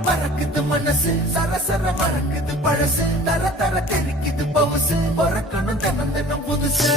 பறக்குது மனசு சரசர மறக்குது பழசு தர தர தெரிக்குது பவுசு பிறக்கணும் தினம் தினம் புதுசு